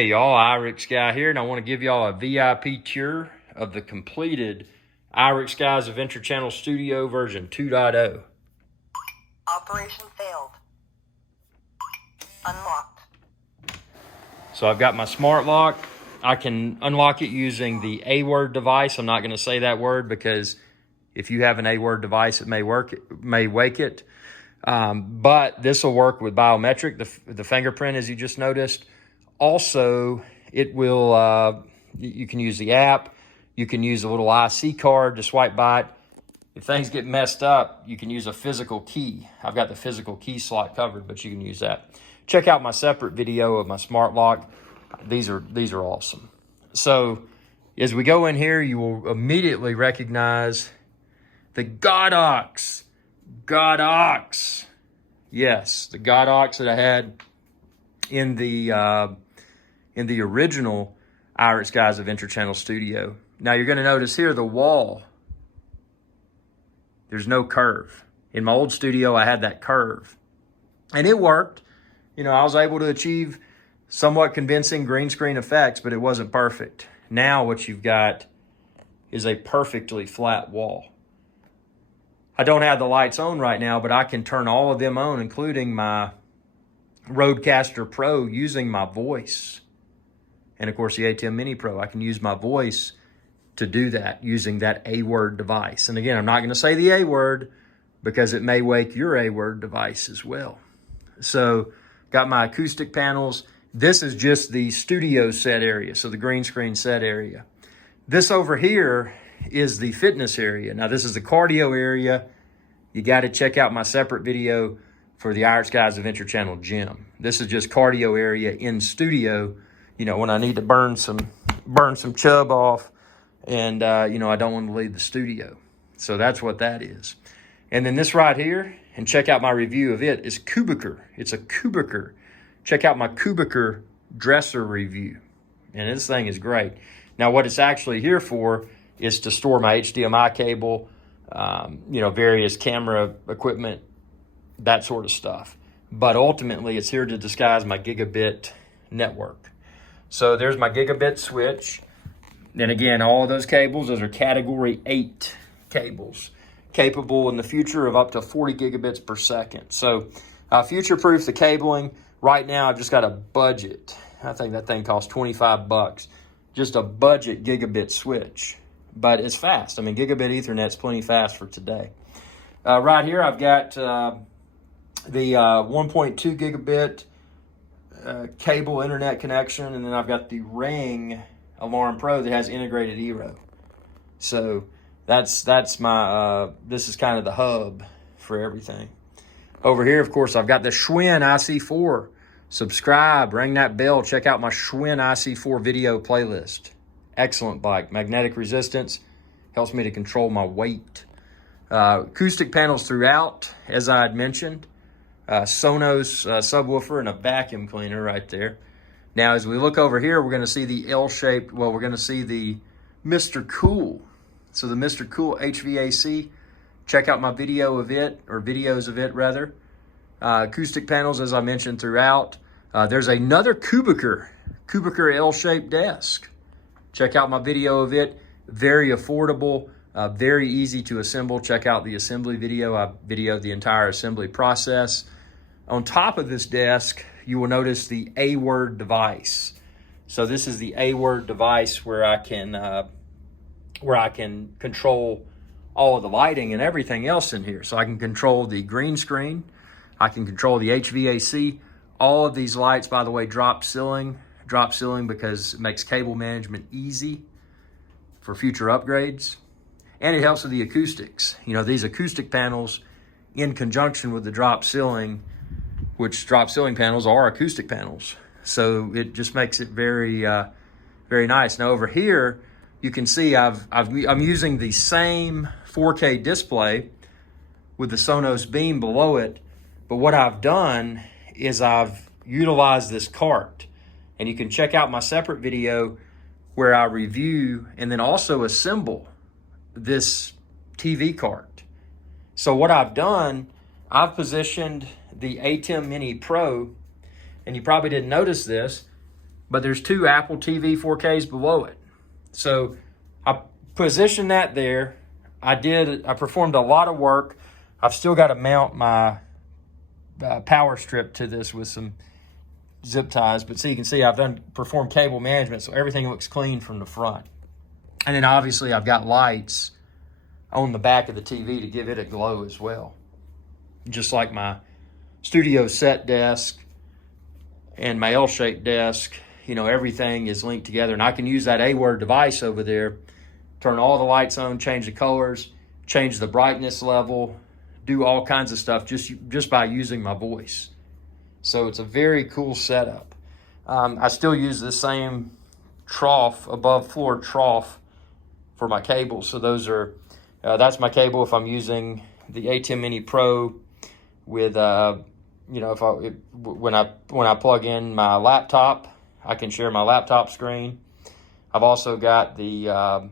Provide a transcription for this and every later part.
Hey y'all, IrixGuy here, and I want to give y'all a VIP tour of the completed IrixGuy's Adventure Channel Studio version 2.0. Operation failed. Unlocked. So I've got my smart lock. I can unlock it using the A-word device. I'm not going to say that word because if you have an A-word device, it may wake it. But this will work with biometric, the fingerprint, as you just noticed. Also, it will, you can use the app. You can use a little IC card to swipe by it. If things get messed up, you can use a physical key. I've got the physical key slot covered, but you can use that. Check out my separate video of my smart lock. These are awesome. So as we go in here, you will immediately recognize the God-Ox. God-Ox. Yes, the God-Ox that I had in the original IrixGuy's Adventure Channel Studio. Now you're going to notice here the wall, there's no curve. In my old studio, I had that curve. And it worked. You know, I was able to achieve somewhat convincing green screen effects, but it wasn't perfect. Now what you've got is a perfectly flat wall. I don't have the lights on right now, but I can turn all of them on, including my Rodecaster Pro, using my voice. And of course the ATEM Mini Pro, I can use my voice to do that using that A-word device. And again, I'm not going to say the A-word because it may wake your A-word device as well. So got my acoustic panels. This is just the studio set area, so the green screen set area. This over here is the fitness area. Now this is the cardio area. You got to check out my separate video for the IrixGuy's Adventure Channel gym. This is just cardio area in studio. You know, when I need to burn some chub off, and you know, I don't want to leave the studio. So that's what that is. And then this right here, and check out my review of it, is Kubiker. It's a Kubiker. Check out my Kubiker dresser review. And this thing is great. Now what it's actually here for is to store my HDMI cable, you know, various camera equipment, that sort of stuff. But ultimately it's here to disguise my gigabit network. So there's my gigabit switch. And again, all of those cables, those are category 8 cables, capable in the future of up to 40 gigabits per second. So future-proof the cabling. Right now, I've just got a budget. I think that thing costs 25 bucks. Just a budget gigabit switch. But it's fast. I mean, gigabit Ethernet's plenty fast for today. Right here, I've got the 1.2 gigabit cable internet connection, and then I've got the Ring Alarm Pro that has integrated Eero. So that's my this is kind of the hub for everything. Over here, of course, I've got the Schwinn IC4. Subscribe, ring that bell, check out my Schwinn IC4 video playlist. Excellent bike. Magnetic resistance, helps me to control my weight. Acoustic panels throughout, as I had mentioned. Sonos subwoofer and a vacuum cleaner right there. Now, as we look over here, we're going to see the L-shaped, well, we're going to see the Mr. Cool. So the Mr. Cool HVAC, check out my video of it, or videos of it rather. Acoustic panels, as I mentioned, throughout. There's another Kubiker L-shaped desk. Check out my video of it. Very affordable, very easy to assemble. Check out the assembly video. I videoed the entire assembly process. On top of this desk, you will notice the A-word device. So this is the A-word device where I can control all of the lighting and everything else in here. So I can control the green screen. I can control the HVAC. All of these lights, by the way, drop ceiling because it makes cable management easy for future upgrades. And it helps with the acoustics. You know, these acoustic panels in conjunction with the drop ceiling, which drop ceiling panels are acoustic panels. So it just makes it very, very nice. Now over here, you can see I'm using the same 4K display with the Sonos Beam below it. But what I've done is I've utilized this cart. And you can check out my separate video where I review and then also assemble this TV cart. So what I've done, I've positioned the ATEM Mini Pro, and you probably didn't notice this, but there's two Apple TV 4Ks below it. So I positioned that there. I performed a lot of work. I've still got to mount my power strip to this with some zip ties, but so you can see I've performed cable management, so everything looks clean from the front. And then obviously I've got lights on the back of the TV to give it a glow as well. Just like my studio set desk and my L-shaped desk, you know, everything is linked together, and I can use that A-word device over there, turn all the lights on, change the colors, change the brightness level, do all kinds of stuff just by using my voice. So it's a very cool setup. I still use the same trough, above floor trough for my cables. So those are, that's my cable if I'm using the ATEM Mini Pro with, you know, when I plug in my laptop, I can share my laptop screen. I've also got the,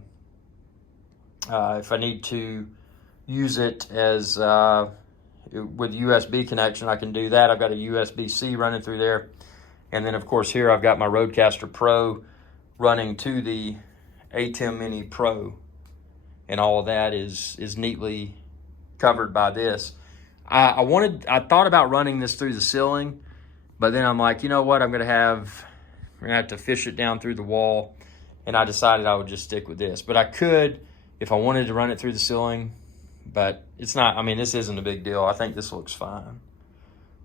if I need to use it as, with USB connection, I can do that. I've got a USB-C running through there. And then, of course, here I've got my Rodecaster Pro running to the ATEM Mini Pro. And all of that is neatly covered by this. I thought about running this through the ceiling, but then I'm like, you know what? we're gonna have to fish it down through the wall. And I decided I would just stick with this. But I could, if I wanted to run it through the ceiling, but it's not, I mean, this isn't a big deal. I think this looks fine.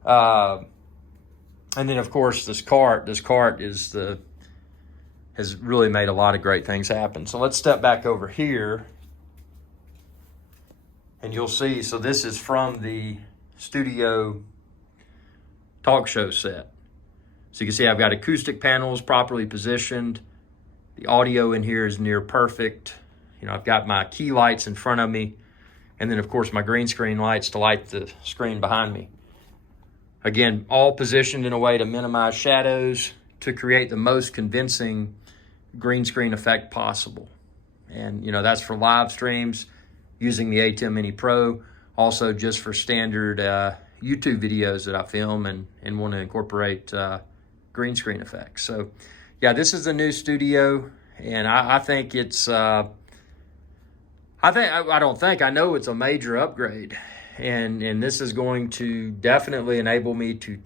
And then, of course, this cart has really made a lot of great things happen. So let's step back over here, and you'll see, so this is from the studio talk show set. So you can see I've got acoustic panels properly positioned. The audio in here is near perfect. You know, I've got my key lights in front of me, and then, of course, my green screen lights to light the screen behind me. Again, all positioned in a way to minimize shadows to create the most convincing green screen effect possible. And, you know, that's for live streams using the ATEM Mini Pro, also just for standard YouTube videos that I film and want to incorporate green screen effects. So, yeah, this is the new studio, and I think it's... I know it's a major upgrade, and this is going to definitely enable me to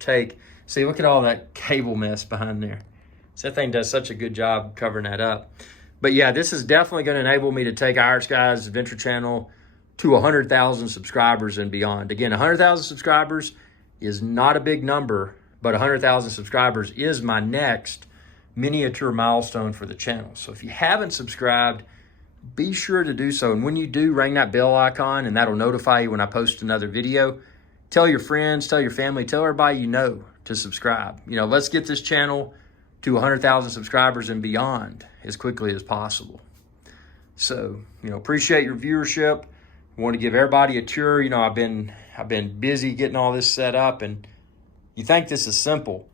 see, look at all that cable mess behind there. So that thing does such a good job covering that up. But yeah, this is definitely going to enable me to take IrixGuy's Adventure Channel to 100,000 subscribers and beyond. Again, 100,000 subscribers is not a big number, but 100,000 subscribers is my next miniature milestone for the channel. So if you haven't subscribed, be sure to do so. And when you do, ring that bell icon, and that'll notify you when I post another video. Tell your friends, tell your family, tell everybody you know to subscribe. You know, let's get this channel to 100,000 subscribers and beyond as quickly as possible. So, you know, appreciate your viewership. I want to give everybody a tour. You know, I've been busy getting all this set up, and you think this is simple,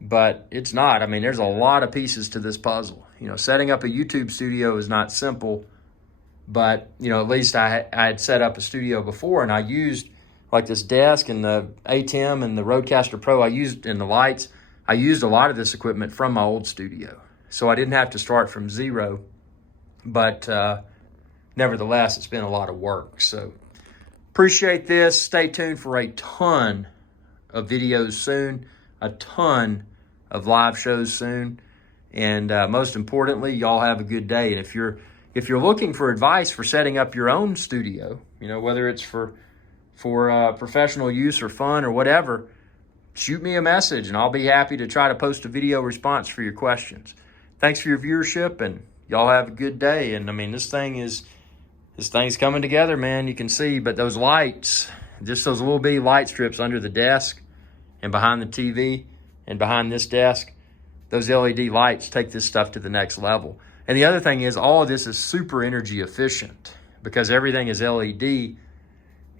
but it's not. I mean, there's a lot of pieces to this puzzle. You know, setting up a YouTube studio is not simple, but, you know, at least I had set up a studio before, and I used like this desk and the ATEM and the Rodecaster Pro and the lights. I used a lot of this equipment from my old studio, so I didn't have to start from zero, but nevertheless, it's been a lot of work. So appreciate this. Stay tuned for a ton of videos soon, a ton of live shows soon. And most importantly, y'all have a good day. And if you're looking for advice for setting up your own studio, you know, whether it's for professional use or fun or whatever, shoot me a message and I'll be happy to try to post a video response for your questions. Thanks for your viewership, and y'all have a good day. And I mean, this thing's coming together, man. You can see, but those lights, just those little bitty light strips under the desk and behind the TV and behind this desk, those LED lights take this stuff to the next level. And the other thing is, all of this is super energy efficient because everything is LED.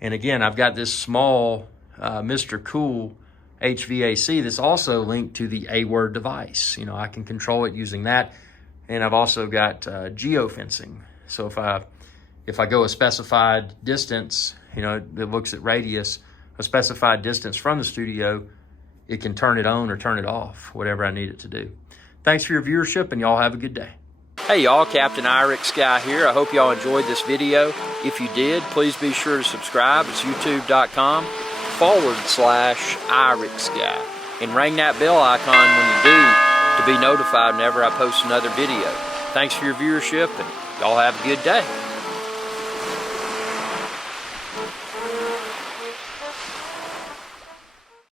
And again, I've got this small Mr. Cool HVAC that's also linked to the A-word device. You know, I can control it using that. And I've also got geofencing. So if I go a specified distance, you know, it looks at radius, a specified distance from the studio, it can turn it on or turn it off, whatever I need it to do. Thanks for your viewership, and y'all have a good day. Hey y'all, Captain IrixGuy here. I hope y'all enjoyed this video. If you did, please be sure to subscribe. It's youtube.com/IrixGuy. And ring that bell icon when you do to be notified whenever I post another video. Thanks for your viewership, and y'all have a good day.